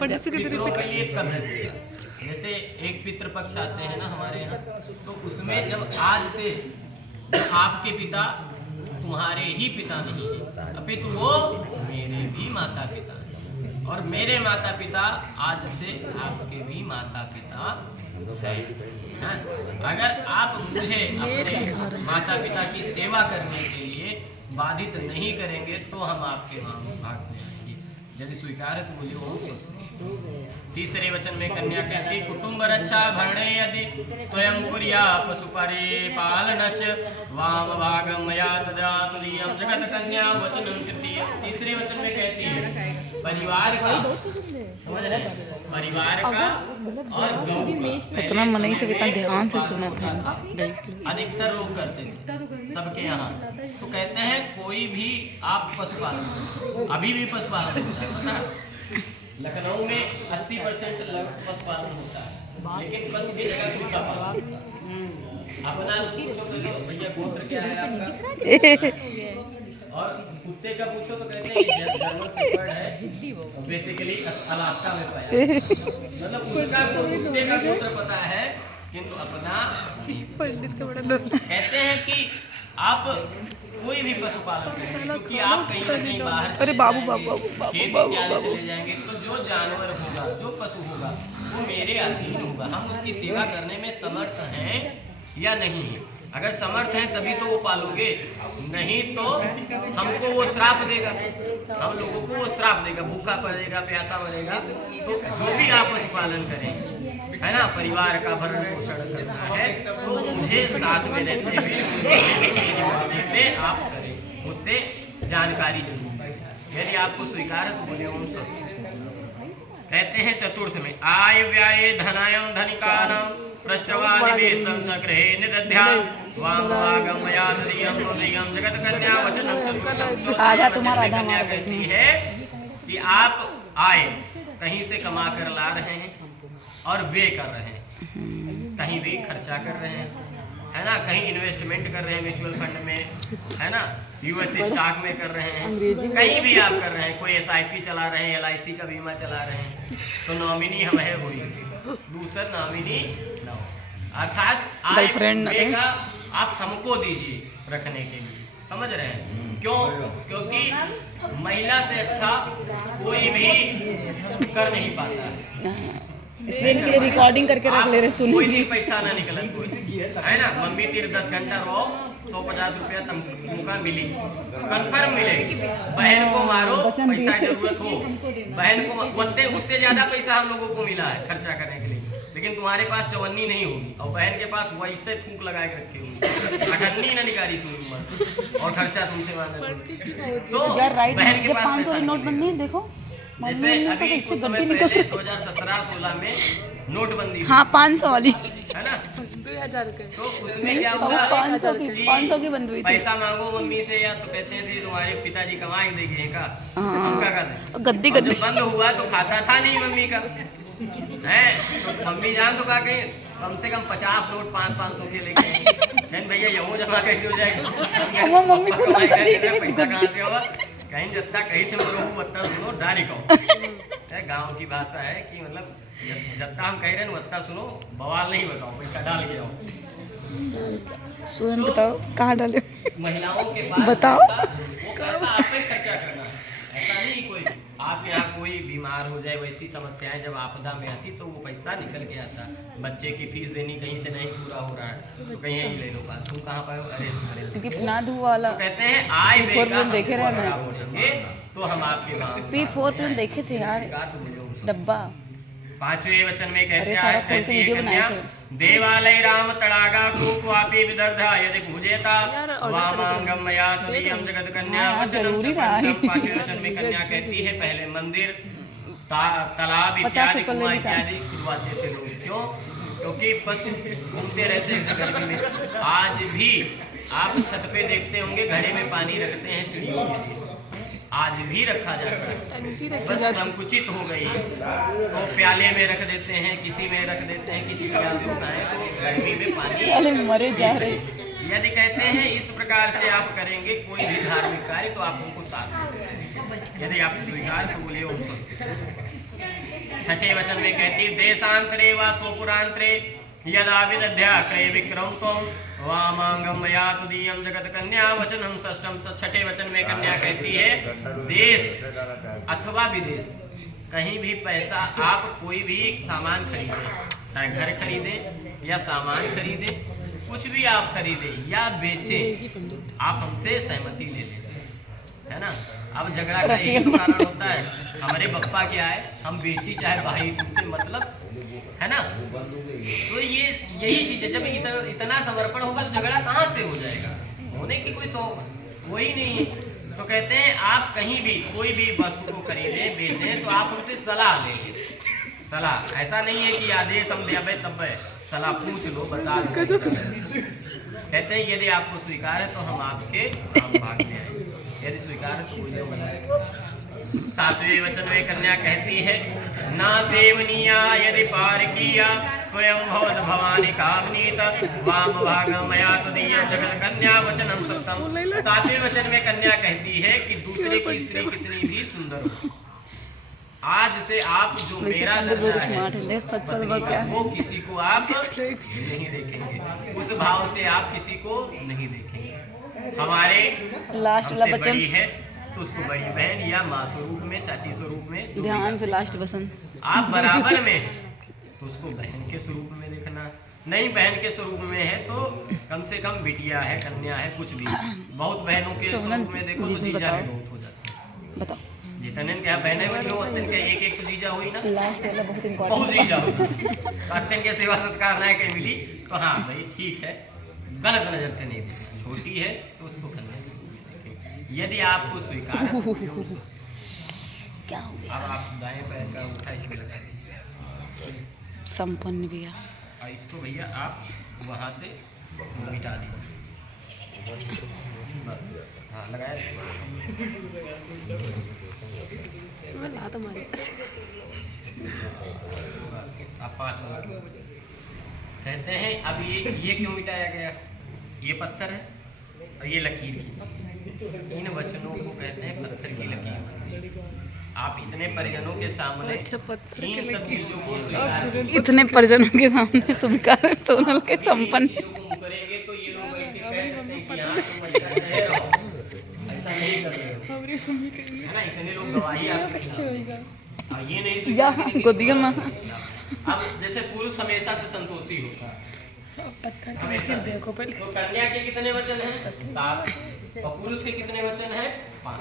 पितरों का ये पद्धति है। जैसे एक पितृपक्ष आते हैं ना हमारे यहाँ, तो उसमें जब आज से आपके पिता तुम्हारे ही पिता नहीं है, अपितु वो मेरे भी माता पिता हैं, और मेरे माता पिता आज से आपके भी माता पिता हैं। अगर आप मुझे अपने माता पिता की सेवा करने के लिए बाधित नहीं करेंगे तो हम आपके भाग में आएंगे। यदि स्वीकार तो बोलिए ओम स्वस्ति। तीसरे वचन में कन्या कहती कुटुंब रक्षा भरणे यदि त्वयं कुर्या पशुपरे पालनश्च वाम भागम मया ददातु दियं जगत कन्या वचनं तृतीय। तीसरे वचन में कहती है परिवार का, समझ रहे, परिवार का और गौ का। इतना मनई से कितना ध्यान से सुना था। अधिकतर लोग करते थे सबके यहाँ। तो कहते हैं कोई भी आप पशुपालन, अभी भी पशुपालन होता है, पता है? लखनऊ में 80% पशुपालन होता है, लेकिन पशु की जगह कुत्ता पालन। अपना पूछो तो भैया गोत्र क्या है आपका, और कुत्ते का पूछो तो कहते हैं ये जर्मन शेफर्ड है, बेसिकली अलास्का में पाया। मतलब उसका कुत्ते का गोत्र पता है, किंतु अपना कहते हैं कि आप कोई भी पशुपालन करें, क्योंकि आप कहीं ना कहीं बाहर अरे बाबू बाबू खेत इत्यादि चले जाएंगे, तो जो जानवर होगा, जो पशु होगा, वो मेरे अधीन होगा। हम उसकी सेवा करने में समर्थ हैं या नहीं है। अगर समर्थ हैं तभी तो वो पालोगे, नहीं तो हमको वो श्राप देगा, हम लोगों को वो श्राप देगा, भूखा पड़ेगा, प्यासा मरेगा। तो जो भी आप पशुपालन करें, है ना, परिवार का भरण पोषण करना है, तो मुझे साथ में रहते हुए से आप करें, मुझसे जानकारी जरूर है। यदि आपको स्वीकार है तो बोले ओम स्वस्ति। कहते हैं चतुर्थ में आय व्याय धनायम धनिकानां पृष्ठवानिवेशं चक्रे निदध्या वाम भागम मया ददीयं हृदयं जगत कन्या वचनं चतुर्थं। आजा तुम्हारा कन्या कहती है कि आप आए कहीं से कमा कर ला रहे हैं और वे कर रहे हैं, कहीं भी खर्चा कर रहे हैं, है ना, कहीं इन्वेस्टमेंट कर रहे हैं म्यूचुअल फंड में, है ना, यूएस स्टॉक में कर रहे हैं, कहीं भी आप कर रहे हैं, कोई एसआईपी चला रहे हैं, एलआईसी का बीमा चला रहे हैं, तो नॉमिनी हम है हुई, दूसरा नॉमिनी न हो। अर्थात आय का आप हमको दीजिए रखने के लिए, समझ रहे हैं? क्यों? क्योंकि महिला से अच्छा कोई भी कर नहीं पाता है, इसलिए इनके लिए रिकॉर्डिंग करके रख ले रहे, सुन कोई भी पैसा ना निकले, कोई, है ना। मम्मी तीर 10 घंटा रहो, 150 रुपया तुमका मिली, कंफर्म मिलेगी। बहन को मारो, पैसा जरूरत हो, बहन को उससे ज्यादा पैसा हम लोगों को मिला है खर्चा करने के लिए, लेकिन तुम्हारे पास चवन्नी नहीं होगी, और बहन के पास वैसे थूक लगा के रखी होगी, अठन्नी ना निकाली सुनी उम्र, और खर्चा तुमसे मांगे। तो बहन के पास 500 नोट बंदी देखो, जैसे अभी कुछ समय पहले 2017-16 में नोटबंदी, हाँ 500 वाली, है ना, 2000 के, तो उसमें क्या हुआ, 500 की बंद हुई थी। पैसा मांगो मम्मी से, या तो कहते थे तुम्हारे पिताजी कमा ही देंगे का, हम क्या कहते, गद्दी जब बंद हुआ तो खाता था नहीं मम्मी का, है, तो मम्मी जान तो का के कम से कम 50 नोट 500 के लेके भैया यहूँ जमा कैसे हो जाएगा, पैसा कहाँ से होगा, कहीं जत्ता कहीं थे लोग वत्ता सुनो डारी कहो, गांव की भाषा है कि मतलब जत्ता हम कह रहे हैं वत्ता सुनो, बवाल नहीं बताओ, पैसा डाल के आओ। सुन बताओ कहाँ डाले, महिलाओं के पास बताओ, वो पैसा आप पे खर्चा करना है, ऐसा नहीं कोई आप यहाँ कोई बीमार हो जाए, वैसी समस्याएं जब आपदा में आती तो वो पैसा निकल के आता। बच्चे की फीस देनी कहीं से नहीं पूरा हो रहा है तो कहीं यहीं ले लो बात, तुम कहाँ पाए हो, अरे कितना धू वाला, तो कहते हैं आय बेगा देखे रहे होंगे तो हम आपके गाँव P4 देखे थे यार डब्बा। पांचवें वचन में कहते हैं देवालय राम तड़ागा कुक्वापि विदर्धा यदि पूजेता वामांगम मया तदीयं जगत कन्या वचनं च। पांचवें वचन में कन्या कहती है पहले मंदिर तालाब इत्यादि कुआं इत्यादि खुदवाते थे लोग, क्यों? क्योंकि पशु घूमते रहते हैं गर्मी में। आज भी आप छत पे देखते होंगे घड़े में पानी रखते हैं चिड़ियों के लिए, आज भी रखा जाता है, बस संकुचित हो गई तो प्याले में रख देते हैं, किसी में रख देते हैं, किसी का है तो गर्मी में पानी मरे जा रहे। यदि कहते हैं इस प्रकार से आप करेंगे कोई भी धार्मिक कार्य तो आप उनको साथ में, यदि आप स्वीकार तो बोलिए ओम स्वस्ति। छठे वचन में कहती है देशांतरे व स्वपुरांतरे यदा विदध्याक्रय विक्रम तुम वामांगम मया तुदीयम जगत कन्या वचनम षष्ठम। छठे वचन में कन्या कहती है देश अथवा विदेश, कहीं भी पैसा आप कोई भी सामान खरीदे, चाहे घर खरीदे या सामान खरीदे, कुछ भी आप खरीदे या बेचे, आप हमसे सहमति ले लें, है ना। अब झगड़ा का यही तो कारण होता है, हमारे बप्पा क्या है, हम बेची चाहे भाई तुमसे मतलब, है ना। तो ये यही चीज है, जब इतना समर्पण होगा तो झगड़ा कहाँ से हो जाएगा, होने की कोई वही नहीं है। तो कहते हैं आप कहीं भी कोई भी वस्तु को खरीदें बेचें तो आप उनसे सलाह लें। सलाह, ऐसा नहीं है कि आदेश हम दे तब सलाह पूछ लो, बता दो। कहते हैं यदि आपको स्वीकार है तो हम आपके भाग में आए, यदि स्वीकार है तो कोई। सातवें वचन में कन्या कहती है ना सेवनीया यदि पार किया स्वयं भवद भवानी कामनीत वाम भाग मया तदीय जगत कन्या वचनम सप्तम। सातवें वचन में कन्या कहती है कि दूसरे की स्त्री कितनी भी सुंदर हो, आज से आप जो मेरा दर्जा है वो किसी को आप नहीं देखेंगे, उस भाव से आप किसी को नहीं देखेंगे। हमारे लास्ट वाला हमसे वचन बड़ी है तो उसको बड़ी बहन या माँ स्वरूप में, चाची स्वरूप में, ध्यान से लास्ट वचन। आप बराबर में हैं तो उसको बहन के स्वरूप में देखना, नहीं बहन के स्वरूप में है तो कम से कम बिटिया है, कन्या है, कुछ भी। बहुत बहनों के स्वरूप में देखो तो जीजा भी बहुत हो जाता है। बताओ जितने क्या बहने बड़ी हो उतने के एक एक जीजा हुई ना, लास्ट वाला बहुत बहुत इम्पोर्टेंट। जीजा हुई, अत्यंत के सेवा सत्कार ना के मिली तो हाँ भाई ठीक है, गलत नजर से नहीं देखी, छोटी है तो उसको कन्या से देखें। यदि आपको स्वीकार है तो क्या हो गया? अब आप दाएं पैर का अंगूठा इसमें लगा दीजिए संपन्न भैया, और इसको भैया आप वहाँ से मिटा दीजिए। हाँ लगाया आप 5 मिनट कहते हैं। अब ये क्यों मिटाया गया, ये पत्थर है और ये लकीर की, इन वचनों को कहते हैं पत्थर की लकीर। आप इतने परिजनों के सामने इन सब चीजों को स्वीकार इतने परिजनों के सामने स्वीकार सोनल के संपन्न। करेंगे तो ये लोग बैठ के कह सकते हैं कि हाँ तुम ऐसा रहो, ऐसा नहीं कर रहे हो, है ना। इतने लोग गवाही आपकी, और ये नहीं स्वीकार गोदिया माँ। अब जैसे पुरुष हमेशा से संतोषी होता है, तो कन्या के कितने वचन हैं? 7, और पुरुष के कितने वचन हैं? 5।